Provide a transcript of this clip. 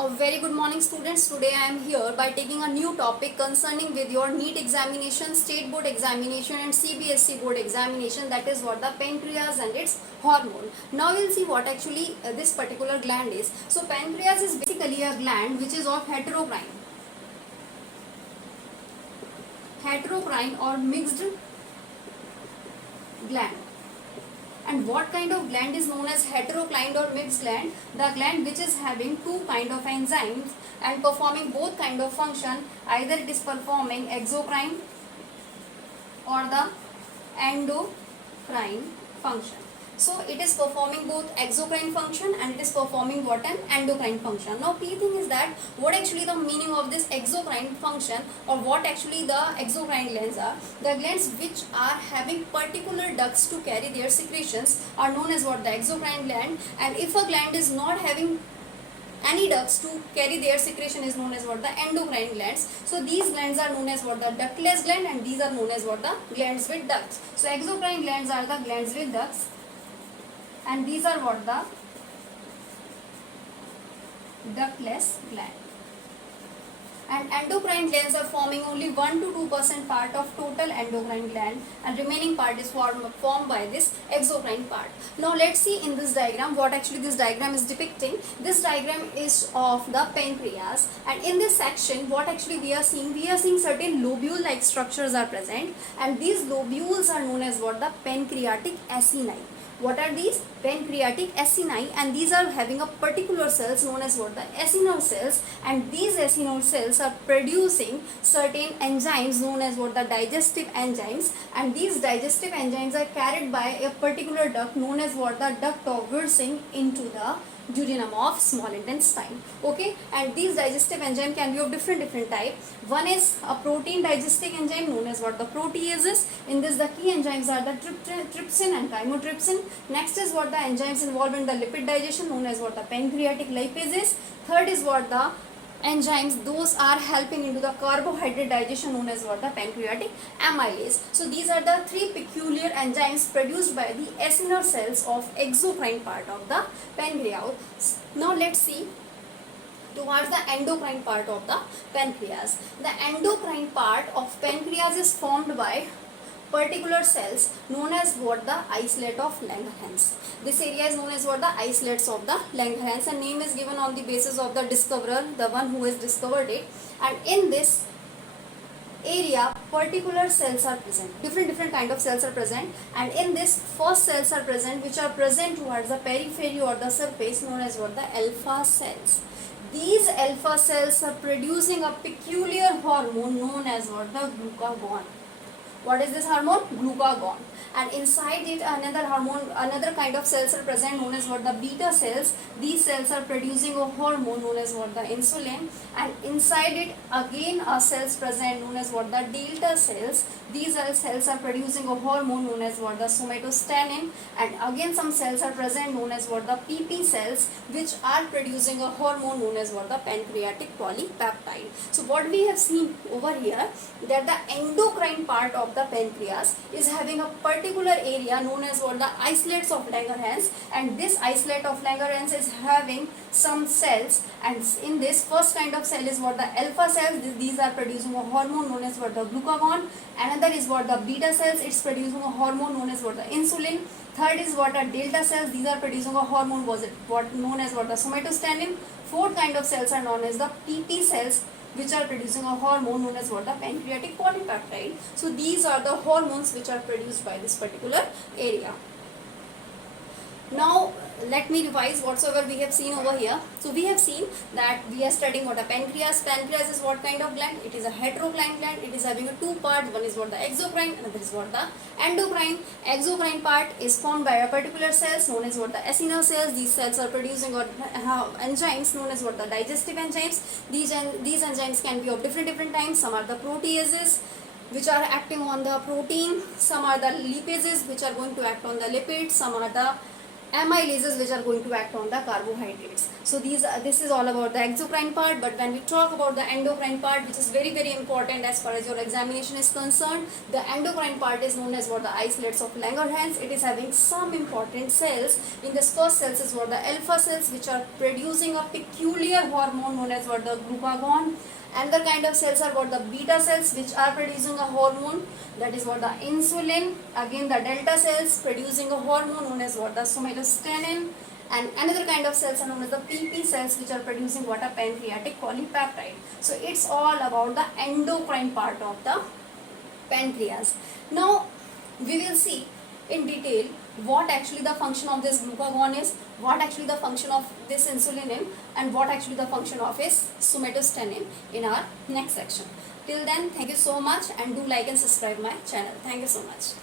A very good morning students. Today I am here by taking a new topic concerning with your NEET examination, state board examination and CBSE board examination, that is what the pancreas and its hormone. Now we'll see what actually this particular gland is. So pancreas is basically a gland which is of heterocrine or mixed gland. And what kind of gland is known as heterocline or mixed gland? The gland which is having two kind of enzymes and performing both kind of function. Either it is performing exocrine or the endocrine function. So it is performing both exocrine function and it is performing what an endocrine function. Now key thing is that what actually the meaning of this exocrine function or what actually the exocrine glands are. The glands which are having particular ducts to carry their secretions are known as what the exocrine gland, and if a gland is not having any ducts to carry their secretion is known as what the endocrine glands. So these glands are known as what the ductless gland and these are known as what the glands with ducts. So exocrine glands are the glands with ducts and these are what the ductless gland. And endocrine glands are forming only 1 to 2% part of total endocrine gland and remaining part is formed by this exocrine part. Now let's see in this diagram what actually this diagram is depicting. This diagram is of the pancreas, and in this section what actually we are seeing certain lobule like structures are present, and these lobules are known as what the pancreatic acini. What are these? Pancreatic acini, and these are having a particular cells known as what the acinal cells, and these acinal cells are producing certain enzymes known as what the digestive enzymes, and these digestive enzymes are carried by a particular duct known as what the duct of Wirsing into the duodenum of small intestine. Okay, and these digestive enzyme can be of different type. One is a protein digesting enzyme known as what the proteases. In this the key enzymes are the trypsin and chymotrypsin. Next is what the enzymes involved in the lipid digestion known as what the pancreatic lipases. Third is what the enzymes those are helping into the carbohydrate digestion known as what the pancreatic amylase. So these are the three peculiar enzymes produced by the acinar cells of exocrine part of the pancreas. Now let's see towards the endocrine part of the pancreas. The endocrine part of pancreas is formed by particular cells known as what the isolate of Langerhans. This area is known as what the isolates of the Langerhans, and name is given on the basis of the discoverer, the one who has discovered it. And in this area particular cells are present, different kind of cells are present, and in this first cells are present which are present towards the periphery or the surface known as what the alpha cells. These alpha cells are producing a peculiar hormone known as what the glucagon. What is this hormone? Glucagon. And inside it another hormone, another kind of cells are present known as what the beta cells. These cells are producing a hormone known as what the insulin, and inside it again a cells present known as what the delta cells. These cells are producing a hormone known as what the somatostatin, and again some cells are present known as what the PP cells which are producing a hormone known as what the pancreatic polypeptide. So what we have seen over here that the endocrine part of the pancreas is having a particular area known as what the isolates of Langerhans, and this isolate of Langerhans is having some cells, and in this first kind of cell is what the alpha cells. These are producing a hormone known as what the glucagon. Another is what the beta cells, it's producing a hormone known as what the insulin. Third is what are delta cells, these are producing a hormone what known as what the somatostatin. Fourth kind of cells are known as the PP cells which are producing a hormone known as what the pancreatic polypeptide. So these are the hormones which are produced by this particular area. Now let me revise whatsoever we have seen over here. So we have seen that we are studying what a pancreas. Pancreas is what kind of gland? It is a heterocline gland. It is having a two parts. One is what the exocrine, another is what the endocrine. Exocrine part is formed by a particular cells known as what the acinar cells. These cells are producing what enzymes known as what the digestive enzymes. These enzymes can be of different types. Some are the proteases which are acting on the protein. Some are the lipases which are going to act on the lipids. Some are the amylases which are going to act on the carbohydrates. So this is all about the exocrine part. But when we talk about the endocrine part, which is very very important as far as your examination is concerned, the endocrine part is known as what the isolates of Langerhans. It is having some important cells. In this first cells is what the alpha cells, which are producing a peculiar hormone known as what the glucagon. Another kind of cells are what the beta cells, which are producing a hormone, that is what the insulin. Again the delta cells producing a hormone known as what the somatostatin. And another kind of cells are known as the PP cells, which are producing what a pancreatic polypeptide. So it's all about the endocrine part of the pancreas. Now we will see in detail what actually the function of this glucagon is, what actually the function of this insulin is, and what actually the function of his somatostatin in our next section. Till then, thank you so much, and do like and subscribe my channel. Thank you so much.